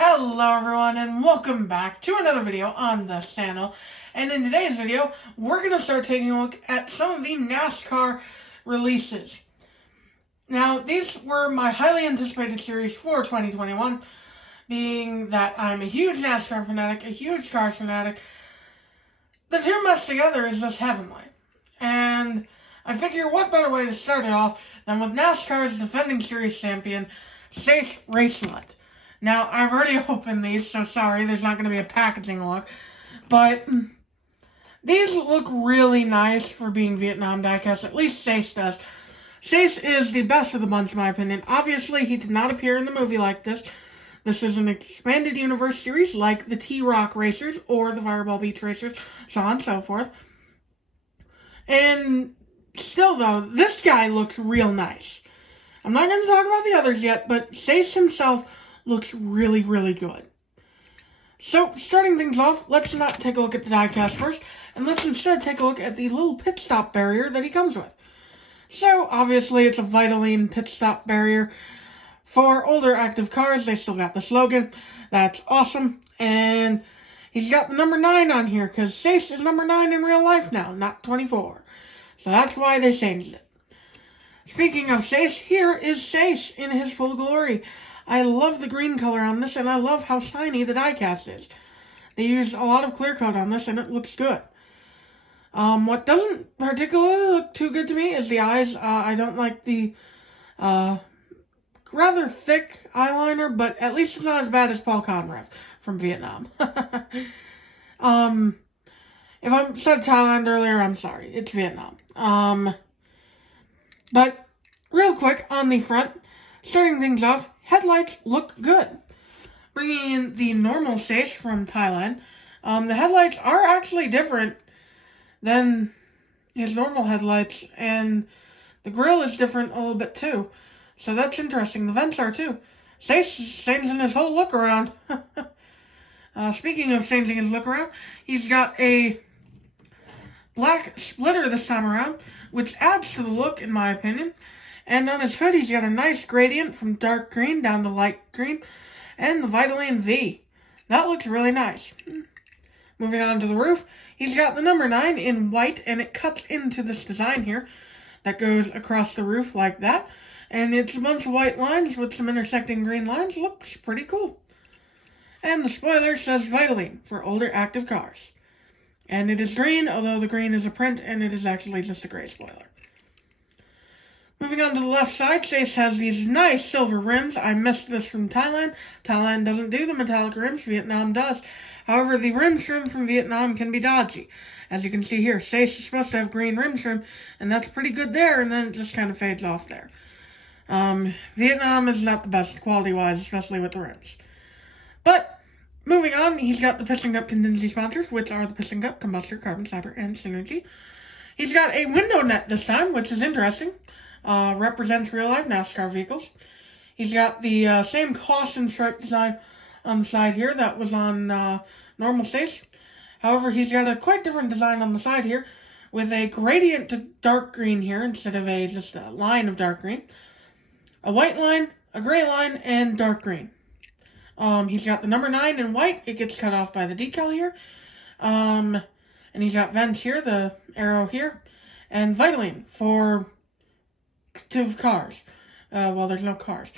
Hello everyone and welcome back to another video on the channel. And in today's video, we're going to start taking a look at some of the NASCAR releases. Now, these were my highly anticipated series for 2021, being that I'm a huge NASCAR fanatic, a huge cars fanatic. The two meshed together is just heavenly. And I figure what better way to start it off than with NASCAR's defending series champion, Racelott. Now, I've already opened these, so sorry, there's not going to be a packaging look. But these look really nice for being Vietnam diecast, at least Chase does. Chase is the best of the bunch, in my opinion. Obviously, he did not appear in the movie like this. This is an expanded universe series like the T-Rock Racers or the Fireball Beach Racers, so on and so forth. And still, though, this guy looks real nice. I'm not going to talk about the others yet, but Chase himself looks really, really good. So, starting things off, let's not take a look at the diecast first, and let's instead take a look at the little pit stop barrier that he comes with. So, obviously, it's a Vitoline pit stop barrier. For older active cars, they still got the slogan. That's awesome. And he's got the number 9 on here, because Chase is number 9 in real life now, not 24. So that's why they changed it. Speaking of Chase, here is Chase in his full glory. I love the green color on this, and I love how shiny the diecast is. They used a lot of clear coat on this, and it looks good. What doesn't particularly look too good to me is the eyes. I don't like the rather thick eyeliner, but at least it's not as bad as Paul Conrath from Vietnam. If I said Thailand earlier, I'm sorry. It's Vietnam. But real quick on the front, starting things off, headlights look good. Bringing in the normal Chase from Thailand, the headlights are actually different than his normal headlights, and the grille is different a little bit too. So that's interesting. The vents are too. Chase is changing his whole look around. Speaking of changing his look around, he's got a black splitter this time around, which adds to the look, in my opinion. And on his hood, he's got a nice gradient from dark green down to light green, and the Vitoline V. That looks really nice. Moving on to the roof, he's got the number 9 in white, and it cuts into this design here that goes across the roof like that. And it's a bunch of white lines with some intersecting green lines. Looks pretty cool. And the spoiler says Vitoline for older active cars. And it is green, although the green is a print, and it is actually just a gray spoiler. Moving on to the left side, Chase has these nice silver rims. I missed this from Thailand. Thailand doesn't do the metallic rims, Vietnam does. However, the rim trim from Vietnam can be dodgy. As you can see here, Chase is supposed to have green rim trim, and that's pretty good there, and then it just kind of fades off there. Vietnam is not the best quality-wise, especially with the rims. But, moving on, he's got the Piston Cup contingency sponsors, which are the Piston Cup, Combustor, Carbon Cyber, and Synergy. He's got a window net this time, which is interesting. Represents real-life NASCAR vehicles. He's got the same caution stripe design on the side here that was on normal Chase. However, he's got a quite different design on the side here, with a gradient to dark green here instead of just a line of dark green. A white line, a gray line, and dark green. He's got the number 9 in white. It gets cut off by the decal here. And he's got vents here, the arrow here, and Vitoline for active cars. Well, there's no cars.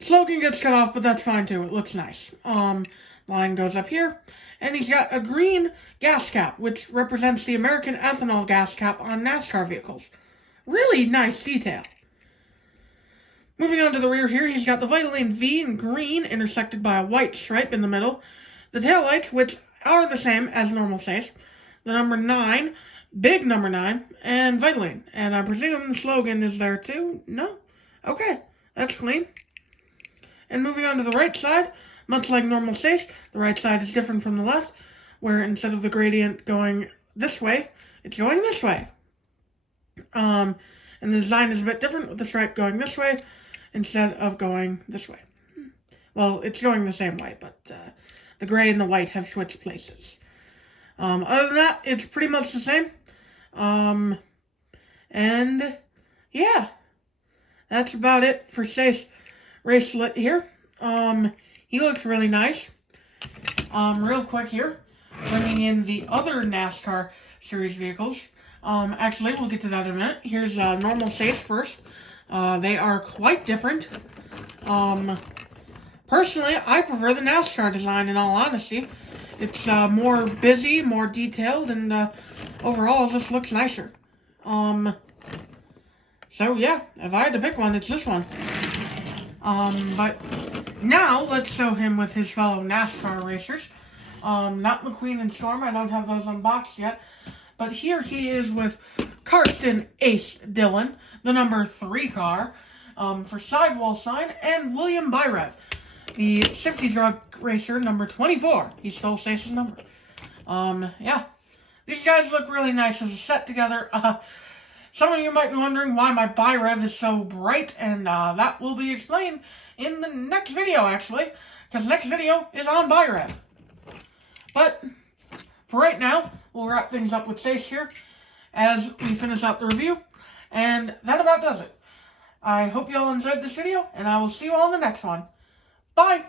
Slogan gets cut off, but that's fine too. It looks nice. Line goes up here. And he's got a green gas cap, which represents the American ethanol gas cap on NASCAR vehicles. Really nice detail. Moving on to the rear here, he's got the Vitoline V in green, intersected by a white stripe in the middle. The taillights, which are the same as normal Chase. The number 9, big number 9, and Vitoline. And I presume the slogan is there too? No? Okay, that's clean. And moving on to the right side, much like normal Chase, the right side is different from the left, where instead of the gradient going this way, it's going this way. And the design is a bit different, with the stripe going this way instead of going this way. Well, it's going the same way, but the gray and the white have switched places. Other than that, it's pretty much the same. And yeah, that's about it for Chase Racelott here. He looks really nice. Real quick here, bringing in the other NASCAR series vehicles. Actually, we'll get to that in a minute. Here's normal Sace first. They are quite different. Personally, I prefer the NASCAR design, in all honesty. It's more busy, more detailed, and overall, it just looks nicer. So yeah, if I had to pick one, it's this one. But now, let's show him with his fellow NASCAR racers. Not McQueen and Storm, I don't have those unboxed yet. But here he is with Karsten Ace Dillon, the number 3 car, for Sidewall Sign, and William Byrev, the Shifty Drug Racer, number 24. He stole Sace's number. Yeah. These guys look really nice as a set together. Some of you might be wondering why my Byrev is so bright, and that will be explained in the next video, actually, because next video is on Byrev. But for right now, we'll wrap things up with Sace here as we finish out the review, and that about does it. I hope you all enjoyed this video, and I will see you all in the next one. Bye!